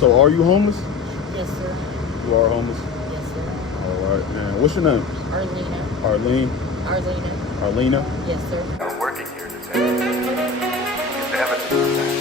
So are you homeless? Yes, sir. You are homeless? Yes, sir. All right. And what's your name? Arlena. Arlene? Arlena. Arlena? Yes, sir. I'm working here today. Is evidence of that.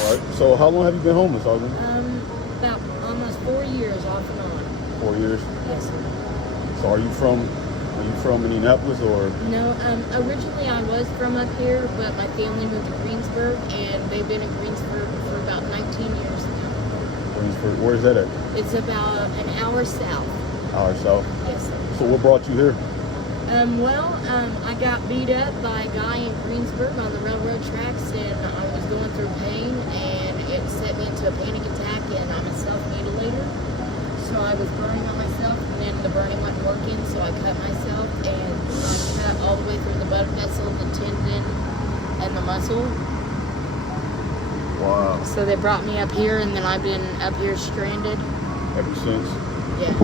All right. So how long have you been homeless, Arlene? About almost 4 years off and on. 4 years. Yes, sir. So are you from Indianapolis or? No, originally I was from up here, but my family moved to Greensburg, and they've been in Greensburg for about 19 years now. Greensburg? Where is that at? It's about an hour south. Hour south. Yes, sir. So what brought you here? I got beat up by a guy in Greensburg on the railroad tracks, and I was going through pain, and it set me into a panic attack, and I'm a self-mutilator. So I was burning on myself, and then the burning wasn't working, so I cut myself, and I cut all the way through the blood vessel, the tendon, and the muscle. Wow. So they brought me up here, and then I've been up here stranded. Ever since? Yeah.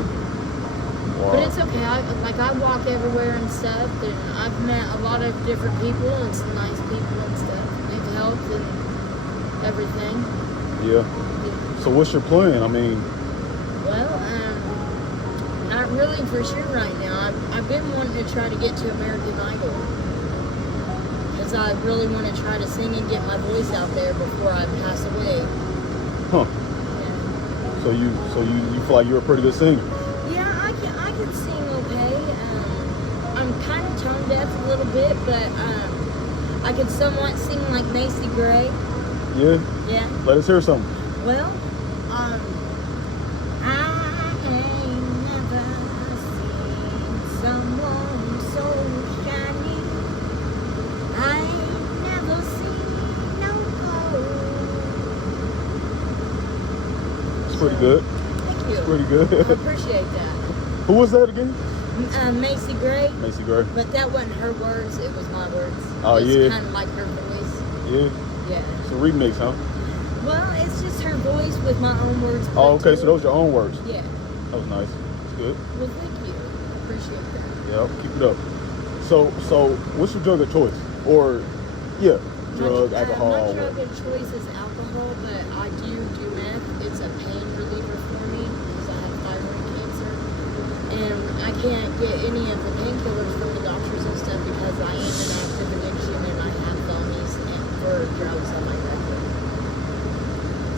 Wow. But it's okay. I walk everywhere and stuff, and I've met a lot of different people and some nice people and stuff. They've helped and everything. Yeah. So what's your plan? I mean, Well, not really for sure right now. I've been wanting to try to get to American Idol because I really want to try to sing and get my voice out there before I pass away. huh? Yeah. So you feel like you're a pretty good singer? Yeah, I can sing okay. I'm kind of tone deaf a little bit, but I can somewhat sing like Macy Gray. Yeah. Yeah. Let us hear something. Well, I ain't never seen someone so shiny. I ain't never seen no gold. It's pretty good. Thank you. It's pretty good. I appreciate that. Who was that again? Macy Gray. Macy Gray. But that wasn't her words, it was my words. Oh, it's yeah. kind of like her voice. Yeah. Yeah. It's a remix, huh? Well, it's just her voice with my own words. Oh, put okay. to So it. those are your own words. Yeah. That was nice. It's good. Well, thank you. Appreciate that. Yeah. Keep it up. So what's your drug of choice? Or, yeah, drug, alcohol. My drug whatever. of choice is alcohol, but I do meth. It's a pain reliever for me because I have thyroid cancer. And I can't get any of the painkillers from the doctors and stuff because I am in active addiction and I have felonies for drugs on my record.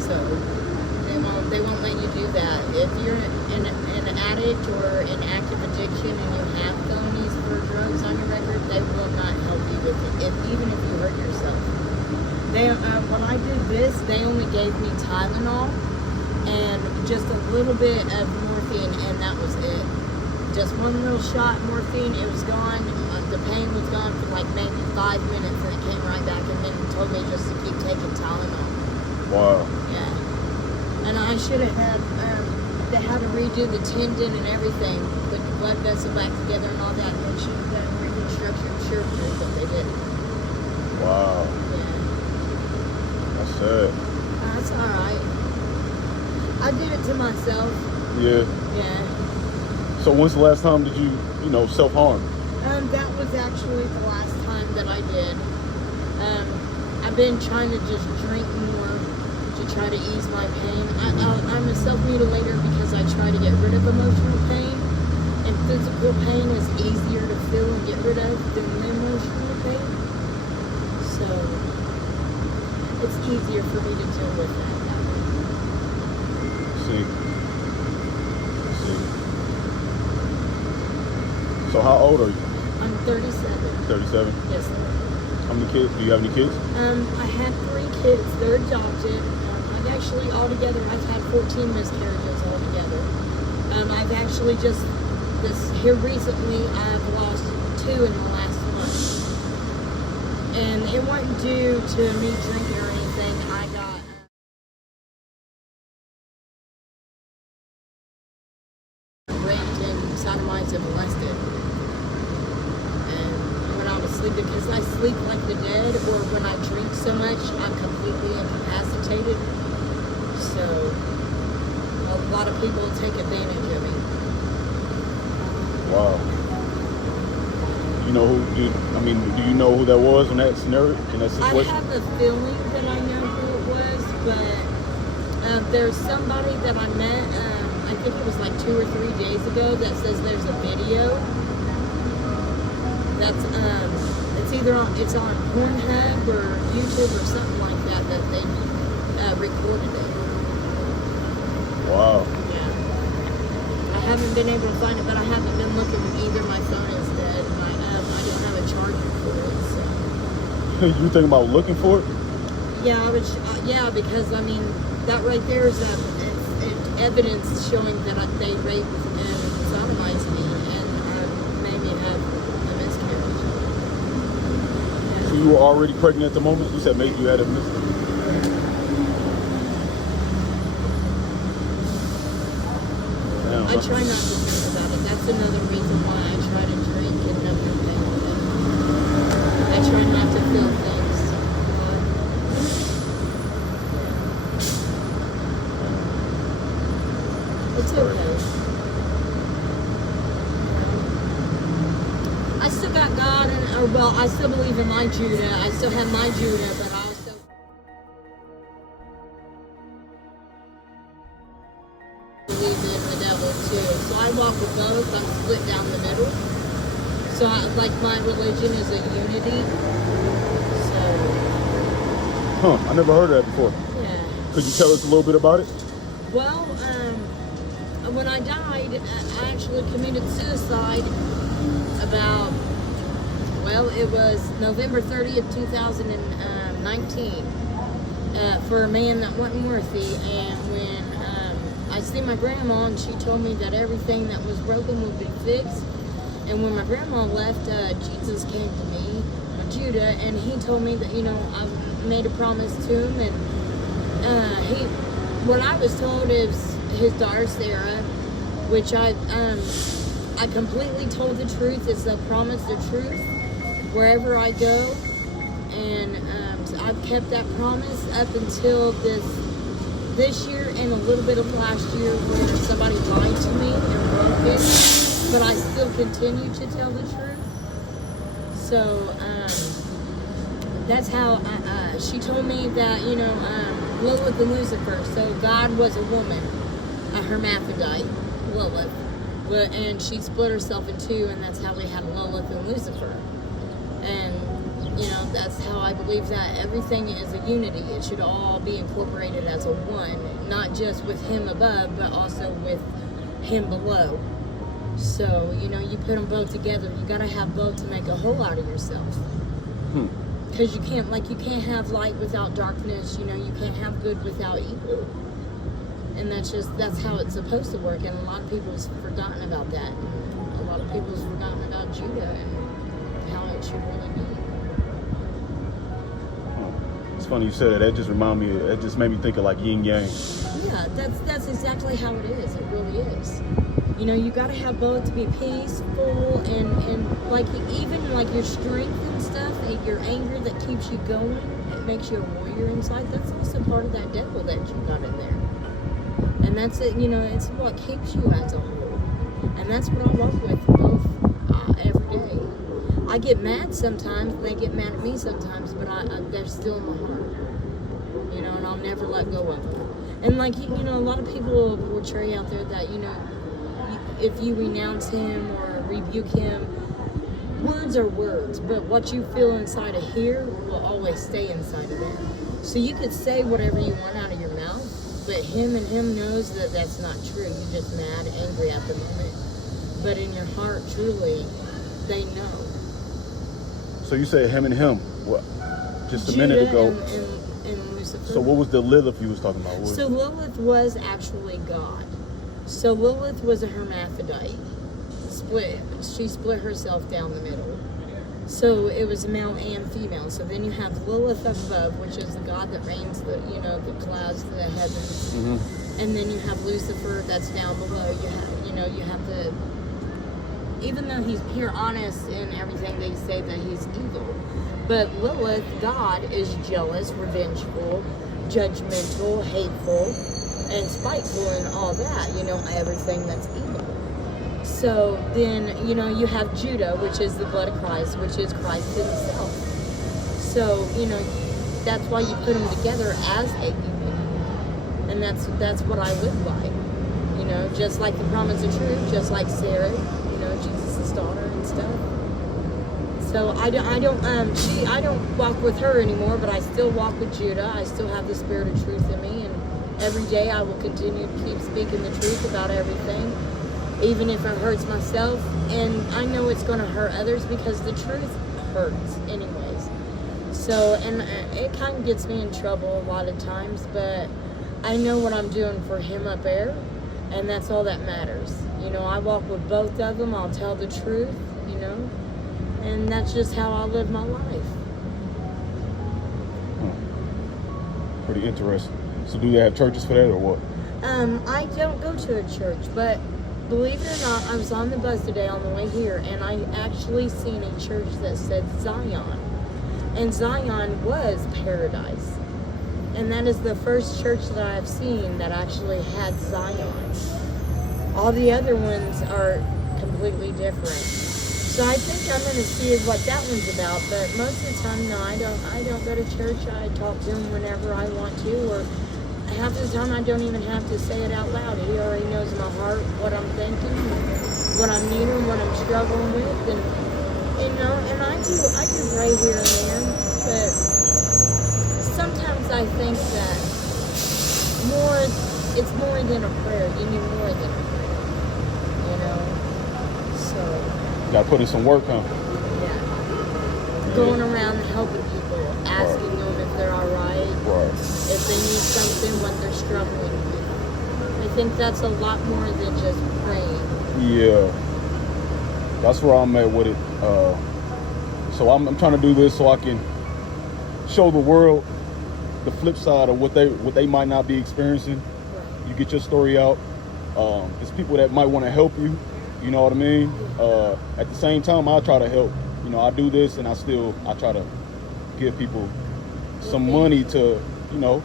So they won't let you do that. If you're an addict or in active addiction and you have felonies for drugs on your record, they will not help you with it, even if you hurt yourself. When I did this, they only gave me Tylenol and just a little bit of morphine, and that was it. Just one little shot of morphine, it was gone. The pain was gone for like maybe 5 minutes, and it came right back, and then told me just to keep taking Tylenol. Wow. Yeah. And I should have had, they had to redo the tendon and everything, put the blood vessel back together and all that, and they should have done reconstruction surgery, but they didn't. Wow. Yeah. That's sad. That's alright. I did it to myself. Yeah. Yeah. So when's the last time did you self-harm? That was actually the last time that I did. I've been trying to just drink more to try to ease my pain. I'm a self-mutilator because I try to get rid of emotional pain, and physical pain is easier to feel and get rid of than emotional pain. So it's easier for me to deal with that way. See. So how old are you? I'm 37. 37? Yes, sir. How many kids? Do you have any kids? I have 3 kids. They're adopted. I've actually altogether, I've had 14 miscarriages altogether. I've actually here recently, I've lost 2 in the last month. And it wasn't due to me drinking or anything. I got raped and sodomized and molested. When I was sleeping, because I sleep like the dead, or when I drink so much, I'm completely incapacitated. So a lot of people take advantage of me. Wow. Do you know who that was in that scenario, in that situation? I have a feeling that I know who it was, but there's somebody that I met, I think it was like 2 or 3 days ago, that says there's a video that's it's on Pornhub or YouTube or something like that they recorded it. Wow. Yeah. I haven't been able to find it, but I haven't been looking either. My phone is dead. I don't have a charger for it. So. You think about looking for it? Yeah, I would. Yeah, because I mean that right there is evidence showing that they raped and sodomized me and made me have a miscarriage. So you were already pregnant at the moment? You said maybe you had a miscarriage. I try not to think about it. That's another reason why I try to drink and nothing. I try not to feel things. It's okay. I still got God, I still believe in my Judah. I still have my Judah, but I also believe in the devil too. So I walk with both. I'm split down the middle. So my religion is a unity. So. Huh, I never heard of that before. Yeah. Could you tell us a little bit about it? Well, when I died, I actually committed suicide it was November 30th, 2019, for a man that wasn't worthy. And when I see my grandma, and she told me that everything that was broken would be fixed. And when my grandma left, Jesus came to me, Judah, and he told me that, I made a promise to him, and what I was told is his daughter Sarah, which I completely told the truth. It's a promise, the truth, wherever I go, and so I've kept that promise up until this year and a little bit of last year, where somebody lied to me and broke it, but I still continue to tell the truth. So that's how she told me that, Lilith and Lucifer. So God was a woman, a hermaphrodite, Lilith, and she split herself in two, and that's how we had Lilith and Lucifer. And that's how I believe that everything is a unity. It should all be incorporated as a one, not just with him above, but also with him below. So, you put them both together. You got to have both to make a whole out of yourself. Because you can't have light without darkness. You can't have good without evil. And that's how it's supposed to work. And a lot of people's forgotten about that. And a lot of people's forgotten about Judah and how it should really be. It's funny you said that. That just reminded me. It just made me think of like yin yang. Yeah, that's exactly how it is. It really is. You got to have both to be peaceful and even your strength and stuff, and your anger that keeps you going. It makes you a warrior inside. That's also part of that devil that you got in there. And that's it. It's what keeps you as a whole. And that's what I walk with both every day. I get mad sometimes. They get mad at me sometimes, but they're still in my heart. And I'll never let go of them. And a lot of people will portray out there that if you renounce him or rebuke him, words are words, but what you feel inside of here will always stay inside of there. So you could say whatever you want out of your mouth, but him knows that that's not true. You're just mad, angry at the moment. But in your heart, truly, they know. So you say him and him. What? Just a Judah minute ago. And Lucifer. So what was the Lilith you was talking about? So Lilith was actually God. So Lilith was a hermaphrodite. She split herself down the middle. So it was male and female. So then you have Lilith up above, which is the God that reigns the clouds, the heavens. Mm-hmm. And then you have Lucifer that's down below. You have the, even though he's pure honest in everything, they say that he's evil. But Lilith, God, is jealous, revengeful, judgmental, hateful, and spiteful, and all that, everything that's evil. So then, you have Judah, which is the blood of Christ, which is Christ himself. So, that's why you put them together as a unity. and that's what I live by. You know, just like the promise of truth, just like Sarah, you know, Jesus' daughter and stuff. So I don't walk with her anymore, but I still walk with Judah. I still have the spirit of truth in me, and every day I will continue to keep speaking the truth about everything, even if it hurts myself. And I know it's going to hurt others because the truth hurts anyways. So, and it kind of gets me in trouble a lot of times, but I know what I'm doing for him up there, and that's all that matters. You know, I walk with both of them. I'll tell the truth, you know, and that's just how I live my life. Pretty interesting. So do they have churches for that or what? I don't go to a church, but believe it or not, I was on the bus today on the way here, and I actually seen a church that said Zion. And Zion was paradise. And that is the first church that I've seen that actually had Zion. All the other ones are completely different. So I think I'm going to see what that one's about, but most of the time, no, I don't go to church. I talk to him whenever I want to, or half the time I don't even have to say it out loud. He already knows my heart, what I'm thinking, what I'm needing, what I'm struggling with, and you know, and I do pray here and there, but sometimes I think that it's more than a prayer. You need more than a prayer, you know. So Gotta put in some work, huh? yeah, going around helping people, asking them if they're all right, if they need something, what they're struggling with. I think that's a lot more than just praying. Yeah, that's where I'm at with it. So I'm trying to do this so I can show the world the flip side of what they might not be experiencing. Right. You get your story out. There's people that might want to help you. You know what I mean? At the same time, I try to help. You know, I do this, and I try to give people some money to, you know,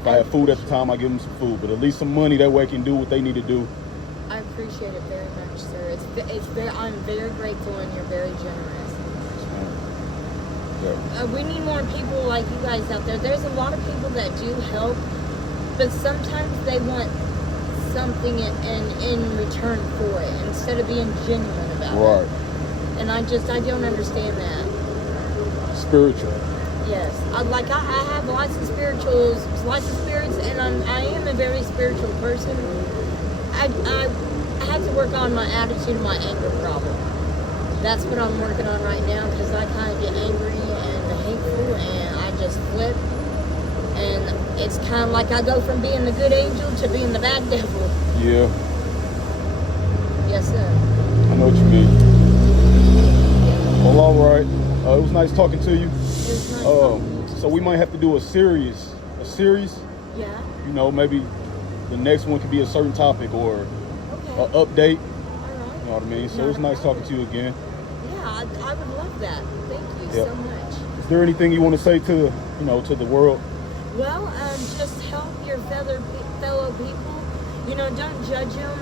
if I have food at the time, I give them some food, but at least some money that way I can do what they need to do. I appreciate it very much, sir. I'm very grateful, and you're very generous. Yeah. We need more people like you guys out there. There's a lot of people that do help, but sometimes they want something in return for it instead of being genuine about it. And I don't understand that. Spiritual. Yes, I have lots of spirits, and I am a very spiritual person. I had to work on my attitude and my anger problem. That's what I'm working on right now, because I kind of get angry and hateful, and I just flip. And it's kind of like I go from being the good angel to being the bad devil. Yeah. Yes, sir. I know what you mean. Well, all right. It was nice talking to you. It was nice talking to you. So we might have to do a series. Yeah. You know, maybe the next one could be a certain topic or Okay. an update. All right. You know what I mean? So it was nice talking to you again. Yeah, I would love that. Thank you so much. Is there anything you want to say to the world? Well, just help your fellow people. You know, don't judge them.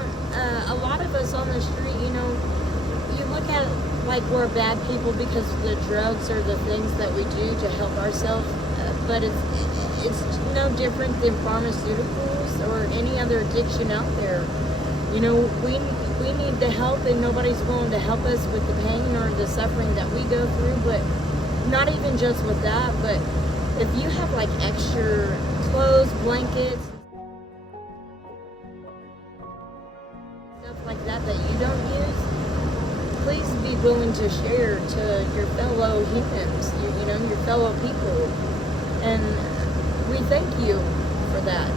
A lot of us on the street, you know, you look at it like we're bad people because of the drugs or the things that we do to help ourselves, but it's no different than pharmaceuticals or any other addiction out there. You know, we need the help, and nobody's willing to help us with the pain or the suffering that we go through, but not even just with that, but if you have like extra clothes, blankets, stuff like that you don't use, please be willing to share to your fellow humans, you know, your fellow people. And we thank you for that.